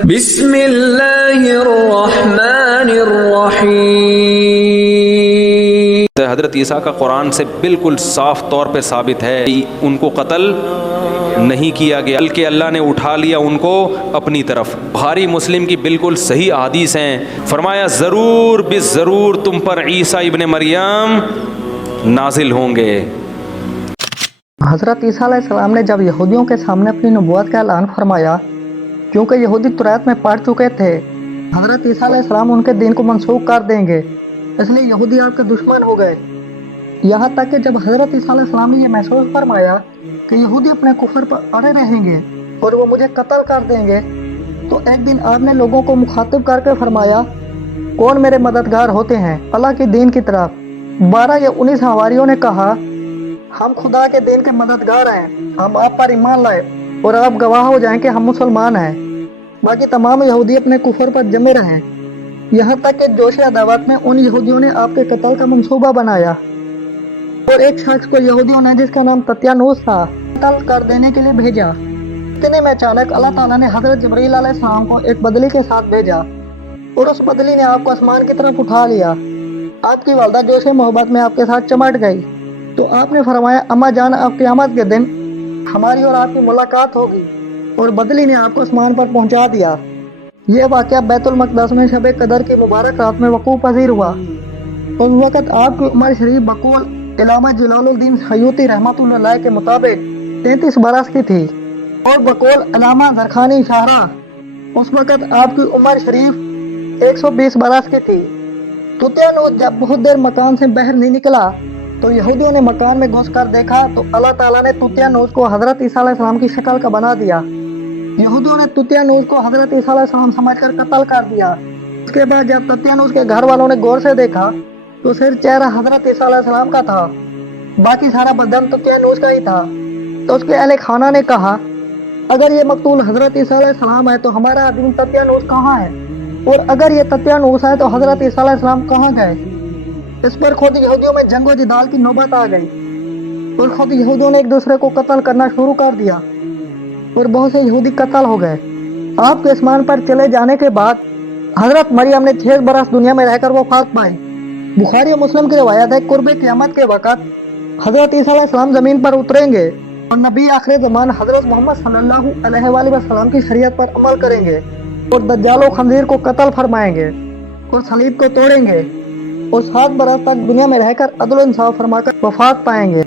بسم اللہ الرحمن الرحیم۔ حضرت عیسیٰ کا قرآن سے بالکل صاف طور پہ ثابت ہے ان کو قتل نہیں کیا گیا بلکہ اللہ نے اٹھا لیا ان کو اپنی طرف۔ بخاری مسلم کی بالکل صحیح احادیث ہیں، فرمایا ضرور بالضرور تم پر عیسیٰ ابن مریم نازل ہوں گے۔ حضرت عیسیٰ علیہ السلام نے جب یہودیوں کے سامنے اپنی نبوت کا اعلان فرمایا، کیونکہ یہودی توریت میں پڑھ چکے تھے حضرت عیسیٰ علیہ السلام ان کے دین کو منسوخ کر دیں گے، اس لیے یہودی آپ کے دشمن ہو گئے۔ یہاں تک کہ جب حضرت عیسیٰ علیہ السلام نے یہ محسوس فرمایا کہ یہودی اپنے کفر پر اڑے رہیں گے اور وہ مجھے قتل کر دیں گے، تو ایک دن آپ نے لوگوں کو مخاطب کر کے فرمایا، کون میرے مددگار ہوتے ہیں اللہ کے دین کی طرف؟ 12 یا 19 حواریوں نے کہا، ہم خدا کے دین کے مددگار ہیں، ہم آپ پر ایمان لائے اور آپ گواہ ہو جائیں کہ ہم مسلمان ہیں۔ باقی تمام یہودی اپنے کفر پر جمے رہیں، یہاں تک کہ جوش عداوت میں ان یہودیوں نے آپ کے قتل کا منصوبہ بنایا اور ایک شخص کو یہودیوں نے جس کا نام تتیانوس تھا قتل کر دینے کے لیے بھیجا۔ اتنے میں اچانک اللہ تعالیٰ نے حضرت جبرائیل علیہ السلام کو ایک بدلی کے ساتھ بھیجا اور اس بدلی نے آپ کو آسمان کی طرف اٹھا لیا۔ آپ کی والدہ جوش محبت میں آپ کے ساتھ چمٹ گئی تو آپ نے فرمایا، اما جان اب قیامت کے دن ہماری اور آپ کی ملاقات ہوگی، اور بدلی نے آپ کو آسمان پر پہنچا دیا۔ یہ واقعہ بیت المقدس میں شب قدر کی مبارک رات میں وقوع پذیر ہوا۔ اس وقت آپ کی عمر شریف بقول علامہ جلال الدین سیوطی رحمۃ اللہ علیہ کے مطابق 33 برس کی تھی، اور بقول علامہ زرخانی شاہراہ اس وقت آپ کی عمر شریف 120 برس کی تھی۔ تتیانوس جب بہت دیر مکان سے باہر نہیں نکلا تو یہودیوں نے مکان میں گھس کر دیکھا تو اللہ تعالیٰ نے تتیانوس کو حضرت عیسیٰ علیہ السلام کی شکل کا بنا دیا۔ یہودیوں نے تتیانوس کو حضرت عیسیٰ علیہ السلام سمجھ کر قتل کر دیا۔ اس کے بعد جب تتیانوس کے گھر والوں نے غور سے دیکھا تو صرف چہرہ حضرت عیسیٰ علیہ السلام کا تھا، باقی سارا بدن تتیانوس کا ہی تھا۔ تو اس کے اہل خانہ نے کہا، اگر یہ مقتول حضرت عیسیٰ علیہ السلام ہے تو ہمارا آدمی تتیانوس کہاں ہے؟ اور اگر یہ تتیانوس ہے تو حضرت عیسیٰ علیہ السلام کہاں گئے؟ اس پر خود یہودیوں میں جنگ و جدال کی نوبت آ گئی اور خود یہودیوں نے ایک دوسرے کو قتل کرنا شروع کر دیا اور بہت سے یہودی قتل ہو گئے۔ آپ کے آسمان پر چلے جانے کے بعد حضرت مریم نے 6 برس دنیا میں رہ کر وفات پائی۔ بخاری و مسلم کی روایت ہے، قرب قیامت کے وقت حضرت عیسیٰ علیہ السلام زمین پر اتریں گے اور نبی آخر زمان حضرت محمد صلی اللہ علیہ وآلہ وسلم کی شریعت پر عمل کریں گے اور دجال و خنزیر کو قتل فرمائیں گے اور صلیب کو توڑیں گے اور 7 برس تک دنیا میں رہ کر عدل و انصاف فرما کر وفات پائیں گے۔